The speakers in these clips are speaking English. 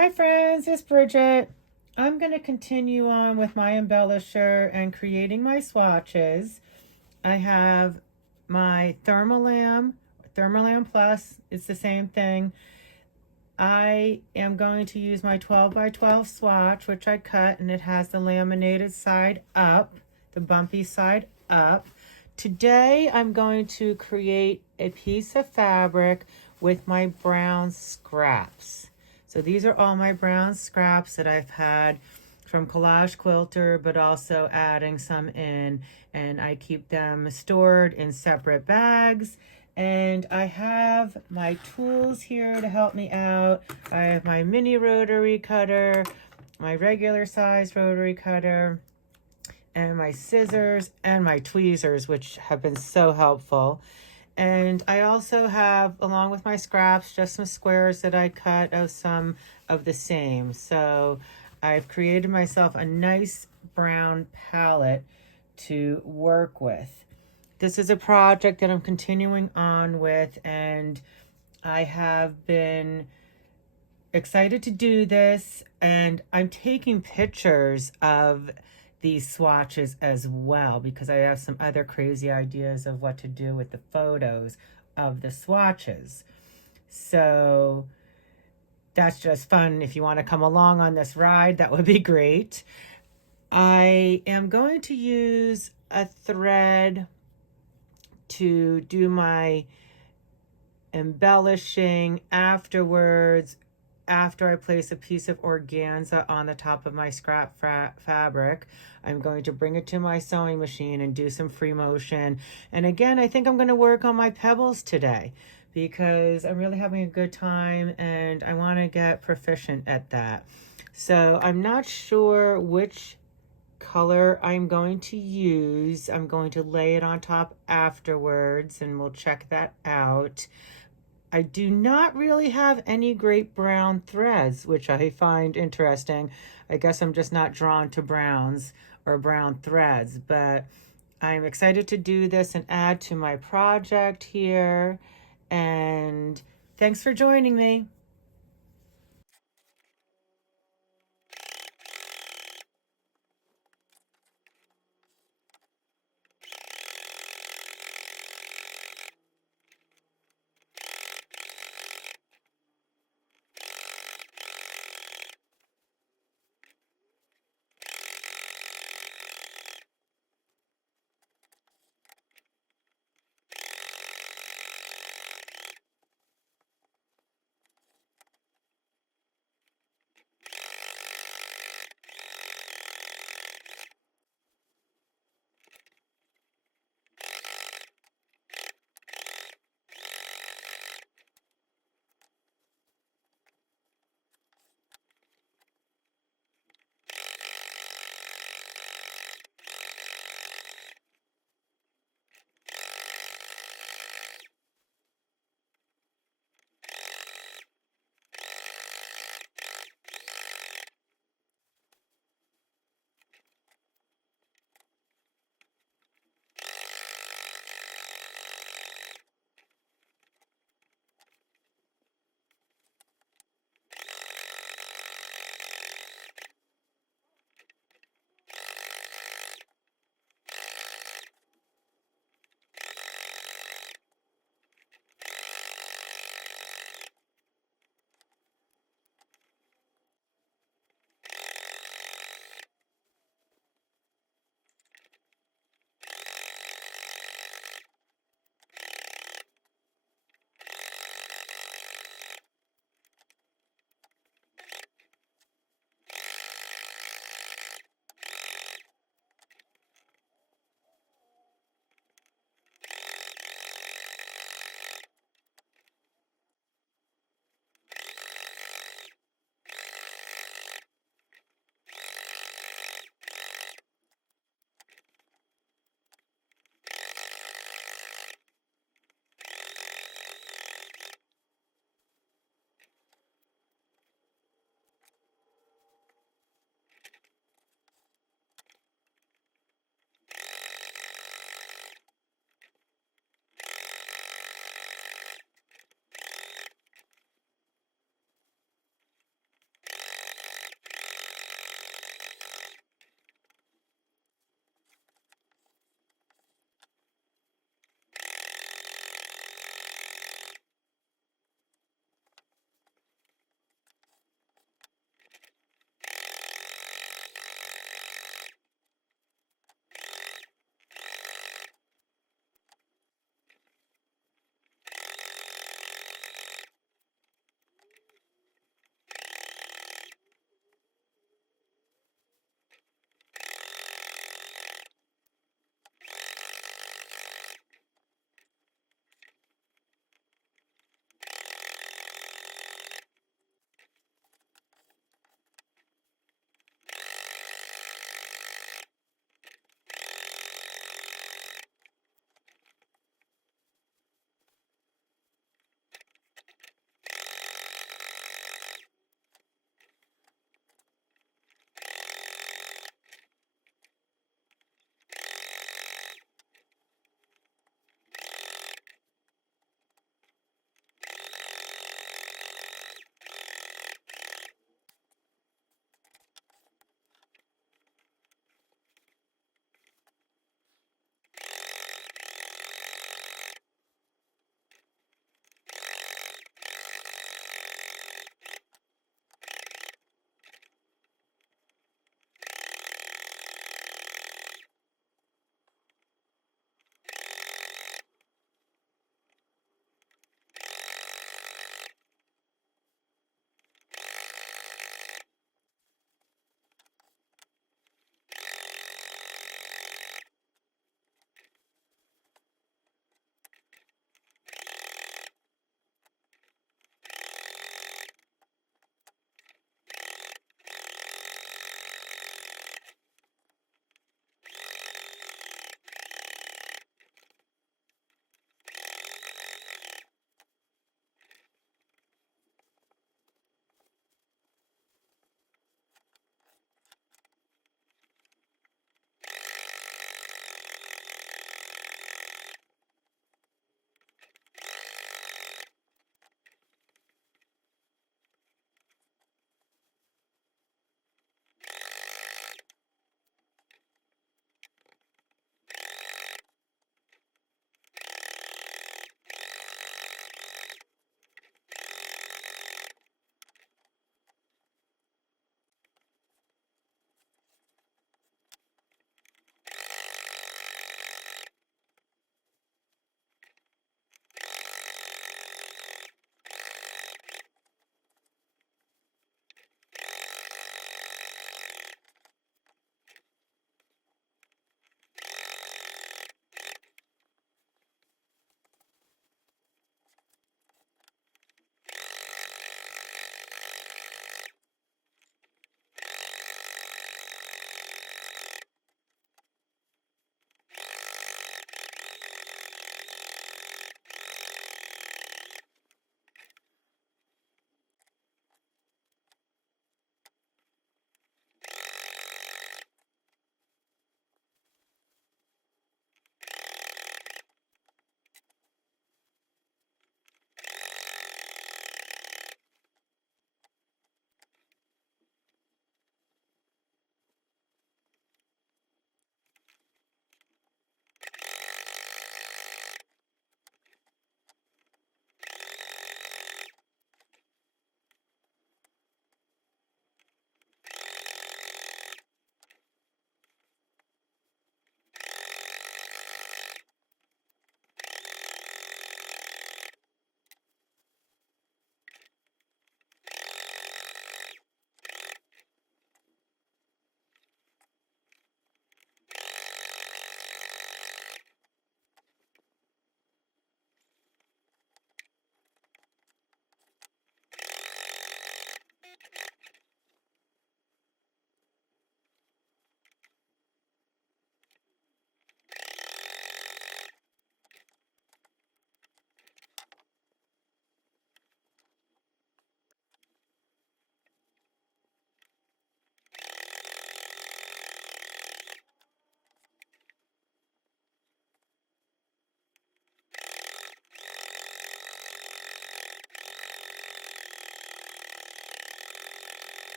Hi friends, it's Bridget. I'm going to continue on with my embellisher and creating my swatches. I have my Thermolam Plus. It's the same thing. I am going to use my 12 by 12 swatch, which I cut, and it has the laminated side up, the bumpy side up. Today I'm going to create a piece of fabric with my brown scraps. So these are all my brown scraps that I've had from Collage Quilter, but also adding some in, and I keep them stored in separate bags. And I have my tools here to help me out. I have my mini rotary cutter, my regular size rotary cutter, and my scissors and my tweezers, which have been so helpful. And I also have, along with my scraps, just some squares that I cut of some of the same. So I've created myself a nice brown palette to work with. This is a project that I'm continuing on with, and I have been excited to do this, and I'm taking pictures of these swatches as well because I have some other crazy ideas of what to do with the photos of the swatches. So that's just fun. If you want to come along on this ride, that would be great. I am going to use a thread to do my embellishing afterwards, after I place a piece of organza on the top of my scrap fabric. I'm going to bring it to my sewing machine and do some free motion. And again, I think I'm going to work on my pebbles today because I'm really having a good time and I want to get proficient at that. So I'm not sure which color I'm going to use. I'm going to lay it on top afterwards and we'll check that out. I do not really have any great brown threads, which I find interesting. I guess I'm just not drawn to browns or brown threads, but I'm excited to do this and add to my project here. And thanks for joining me.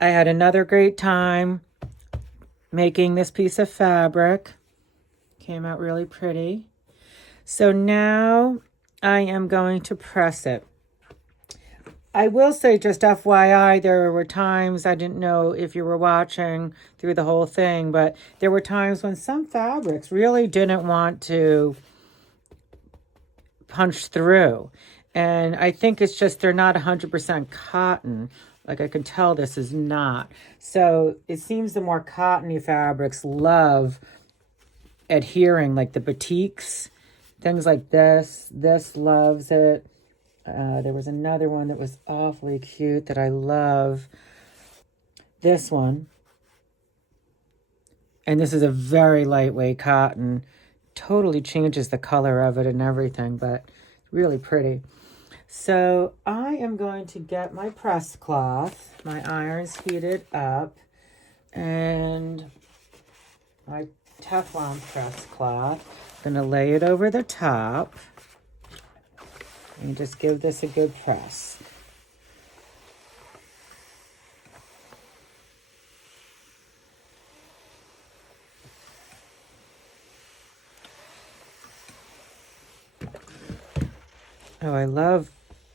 I had another great time making this piece of fabric. Came out really pretty. So now I am going to press it. I will say, just FYI, there were times, I didn't know if you were watching through the whole thing, but there were times when some fabrics really didn't want to punch through. And I think it's just they're not 100% cotton. Like I can tell this is not. So it seems the more cottony fabrics love adhering, like the batiks, things like this. This loves it. There was another one that was awfully cute that I love. This one. And this is a very lightweight cotton. Totally changes the color of it and everything, but really pretty. So I am going to get my press cloth. My iron's heated up. And my Teflon press cloth. I'm going to lay it over the top. And just give this a good press. Oh, I love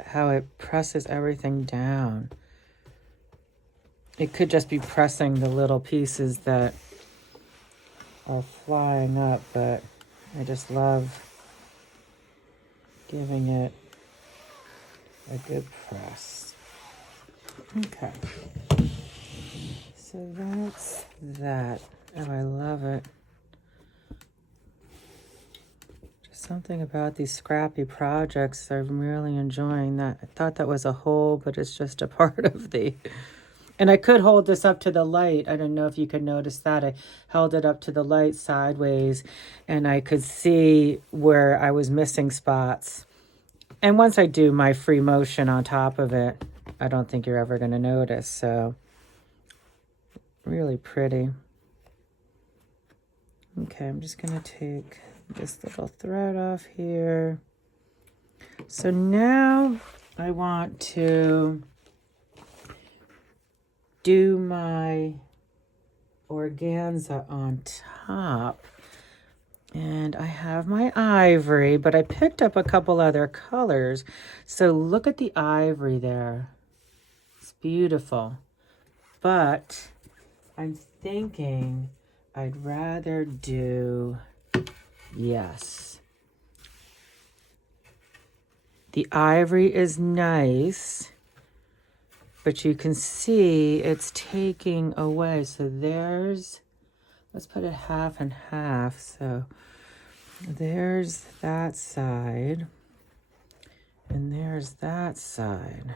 how it presses everything down. It could just be pressing the little pieces that are flying up, but I just love giving it a good press. Okay. So that's that. Oh, I love it. Something about these scrappy projects, I'm really enjoying that. I thought that was a hole, but it's just a part of the... And I could hold this up to the light. I don't know if you could notice that. I held it up to the light sideways, and I could see where I was missing spots. And once I do my free motion on top of it, I don't think you're ever going to notice. So, really pretty. Okay, I'm just going to take this little thread off here. So now I want to do my organza on top. And I have my ivory, but I picked up a couple other colors. So look at the ivory there. It's beautiful. But I'm thinking I'd rather do... Yes. The ivory is nice, but you can see it's taking away. So there's, let's put it half and half. So there's that side, and there's that side.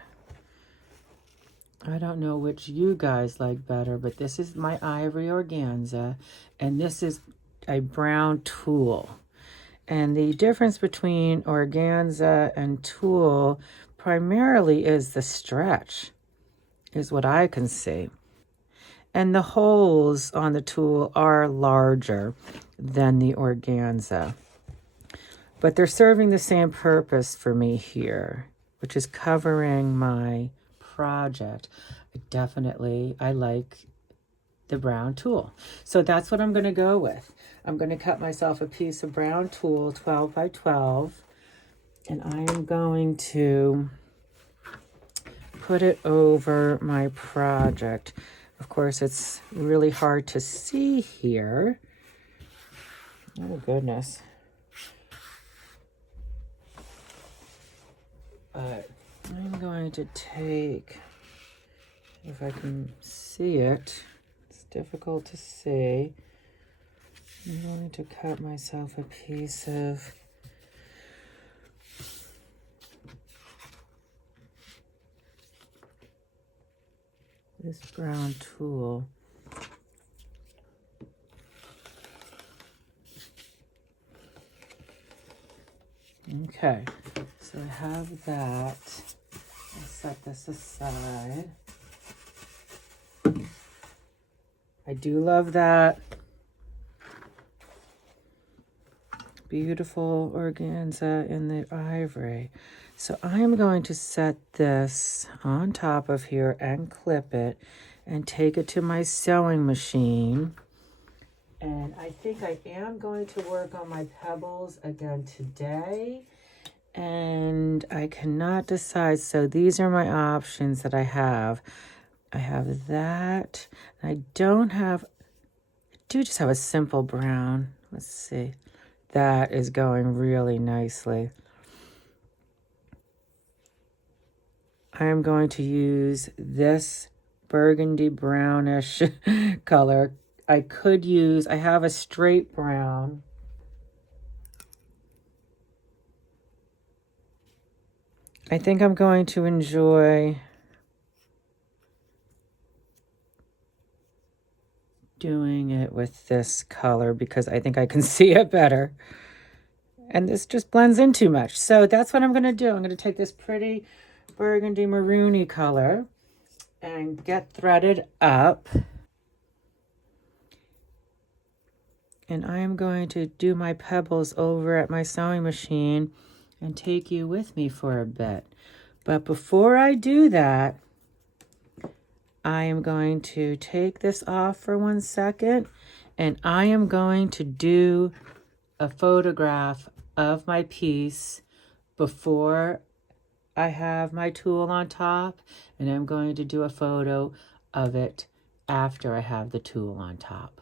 I don't know which you guys like better, but this is my ivory organza, and this is a brown tulle. And the difference between organza and tulle primarily is the stretch, is what I can see. And the holes on the tulle are larger than the organza. But they're serving the same purpose for me here, which is covering my project. I like the brown tulle. So that's what I'm going to go with. I'm going to cut myself a piece of brown tulle, 12 by 12, and I am going to put it over my project. Of course, it's really hard to see here. Oh, goodness. But I'm going to take, if I can see it, it's difficult to see. I'm going to cut myself a piece of this brown tulle. Okay, so I have that. I'll set this aside. I do love that. Beautiful organza in the ivory. So I'm going to set this on top of here and clip it. and take it to my sewing machine. And I think I am going to work on my pebbles again today. And I cannot decide. So these are my options that I have. I have that. I don't have, I do just have a simple brown. Let's see. That is going really nicely. I am going to use this burgundy brownish color. I could use, I have a straight brown. I think I'm going to enjoy doing it with this color because I think I can see it better. And this just blends in too much. So that's what I'm going to do. I'm going to take this pretty burgundy maroony color and get threaded up. And I am going to do my pebbles over at my sewing machine and take you with me for a bit. But before I do that, I am going to take this off for 1 second, and I am going to do a photograph of my piece before I have my tulle on top, and I'm going to do a photo of it after I have the tulle on top.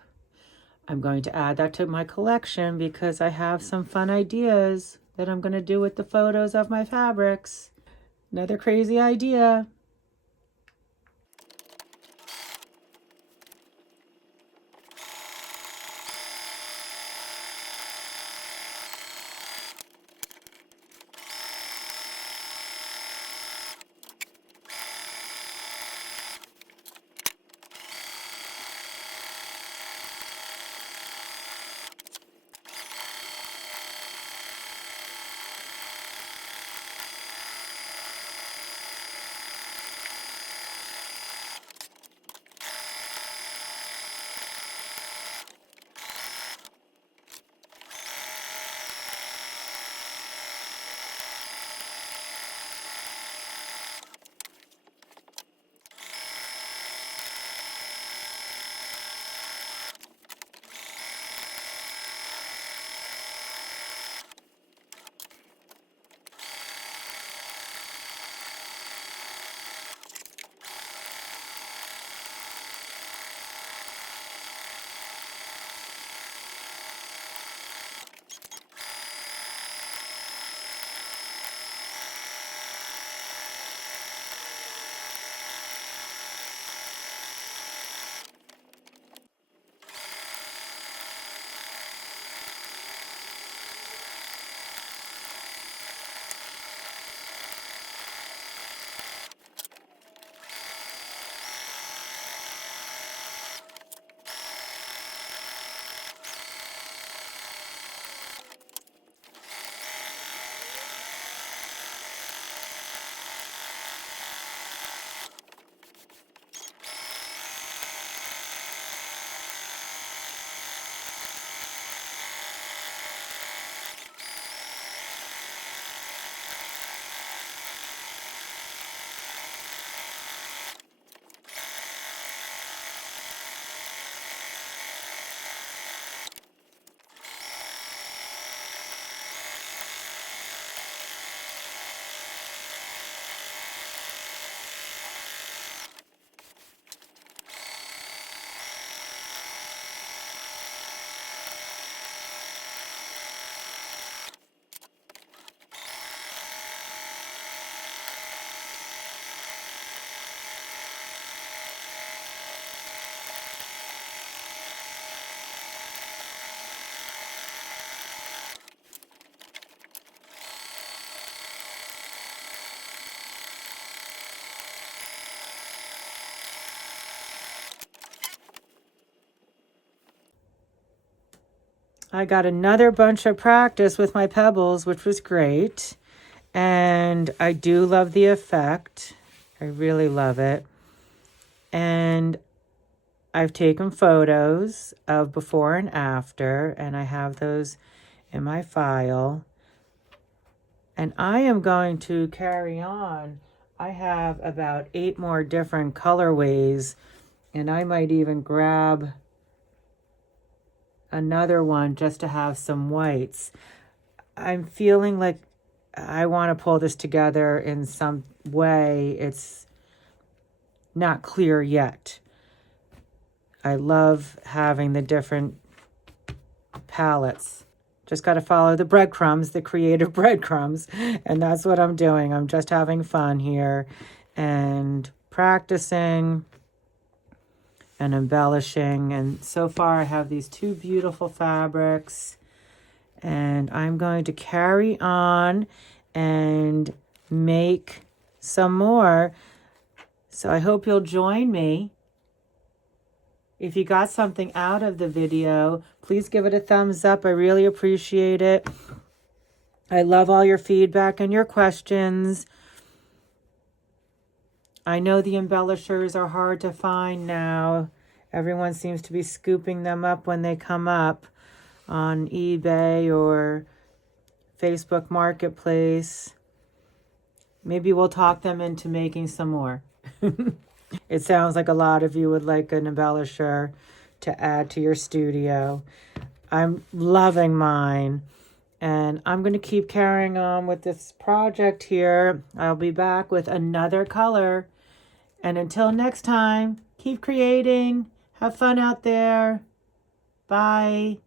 I'm going to add that to my collection because I have some fun ideas that I'm going to do with the photos of my fabrics. Another crazy idea. I got another bunch of practice with my pebbles, which was great. And I do love the effect. I really love it. And I've taken photos of before and after, and I have those in my file. And I am going to carry on. I have about 8 more different colorways And I might even grab another one just to have some whites. I'm feeling like I want to pull this together in some way. It's not clear yet. I love having the different palettes. Just got to follow the breadcrumbs, the creative breadcrumbs, and that's what I'm doing. I'm just having fun here and practicing and embellishing. And so far I have these two beautiful fabrics, and I'm going to carry on and make some more. So I hope you'll join me. If you got something out of the video, please give it a thumbs up. I really appreciate it. I love all your feedback and your questions. I know the embellishers are hard to find now. Everyone seems to be scooping them up when they come up on eBay or Facebook Marketplace. Maybe we'll talk them into making some more. It sounds like a lot of you would like an embellisher to add to your studio. I'm loving mine, and I'm going to keep carrying on with this project here. I'll be back with another color. And until next time, keep creating. Have fun out there. Bye.